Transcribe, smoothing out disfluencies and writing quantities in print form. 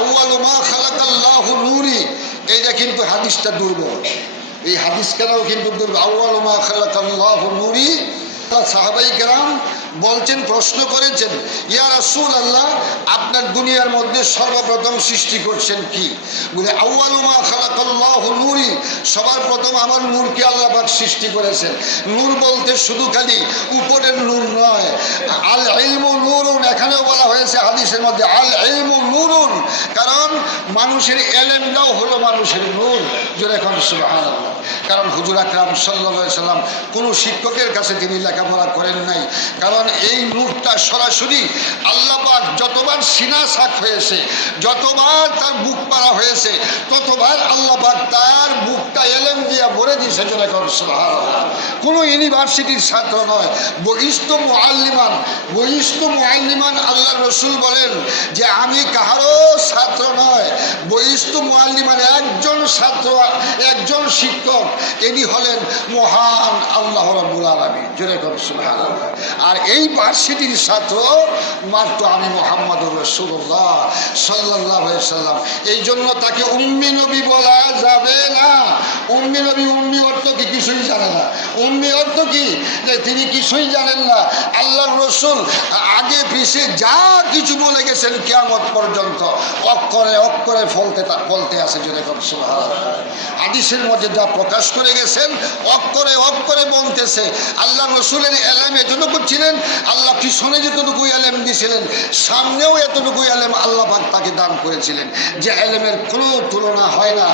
আউয়ালু মা খালাকাল্লাহু নূরি, এইটা কিন্তু হাদিসটা দুর্বল। এই হাদিস কেনাও কিন্তু দুর্বল। আউয়ালু মা খালাকাল্লাহু নূরি, সাহাবাই কেরাম বলছেন, প্রশ্ন করেছেন, ইয়া রাসূলুল্লাহ, আপনার দুনিয়ার মধ্যে সর্বপ্রথম সৃষ্টি করছেন কি? বলে আউয়ালু মা খালাকাল্লাহু নূরি, সবার প্রথম আমার নূরকে আল্লাহ পাক সৃষ্টি করেছেন। নূর বলতে শুধু খালি উপরের নূর নয়, আল ইলমু নূরুন, এখানেও বলা হয়েছে হাদিসের মধ্যে আল ইলমু নূরুন, কারণ মানুষের এলেমটাও হলো মানুষের নূর। জোরে এখন সুবহানাল্লাহ। কারণ হুজুর আকরাম সাল্লাল্লাহু আলাইহি সাল্লাম কোনো শিক্ষকের কাছে তিনি লেখাপড়া করেন নাই, কারণ এই নূরটা সরাসরি আল্লাহ পাক যতবার সিনা সাক হয়েছে, যতবার তার বুক পাড়া হয়েছে, ততবার আল্লাহ পাক তার বুকটা এলেম দিয়া ভরে দিয়েছে। জোরে এখন সুবহানাল্লাহ। কোনো ইউনিভার্সিটির ছাত্র নয়, বহিষ্ঠ মুআল্লিমান, বহিষ্ঠ মুআল্লিমান। আল্লাহ রসুল বলেন যে আমি কাহারও ছাত্র নয়, বহিষ্ঠ মুআল্লিমান একজন ছাত্র, একজন শিক্ষক, ইনি হলেন মহান আল্লাহ রাব্বুল আলামিন। জোরে করে সুবহানাল্লাহ। আর এই ভার্সিটির ছাত্র মাত্র আমি মুহাম্মদুর রাসূলুল্লাহ সাল্লাল্লাহু আলাইহি সাল্লাম। এই জন্য তাকে উম্মি নবী বলা যাবে না। উম্মি নবী, উম্মি অর্থ কি? কিছুই জানে না। উম্মি অর্থ কি? যে তিনি কিছুই জানেন না। আল্লাহর রসুল আগে পিছে যা কিছু বলে গেছেন কিয়ামত পর্যন্ত অক্ষরে অক্ষরে ফলতে আছে। জোরে করে সুবহানাল্লাহ। হাদিসের মধ্যে যা প্রকাশ করে গেছেন অক্ষরে অক্ষরে বলতেছে। আল্লাহ রসুলের এলেম এতটুকু ছিলেন, আল্লাহ পিছনে যতটুকু এলেম দিয়েছিলেন, সামনেও এতটুকু এলেম আল্লাহ পাক তাকে দান করেছিলেন, যে এলেমের কোনো তুলনা হয় না।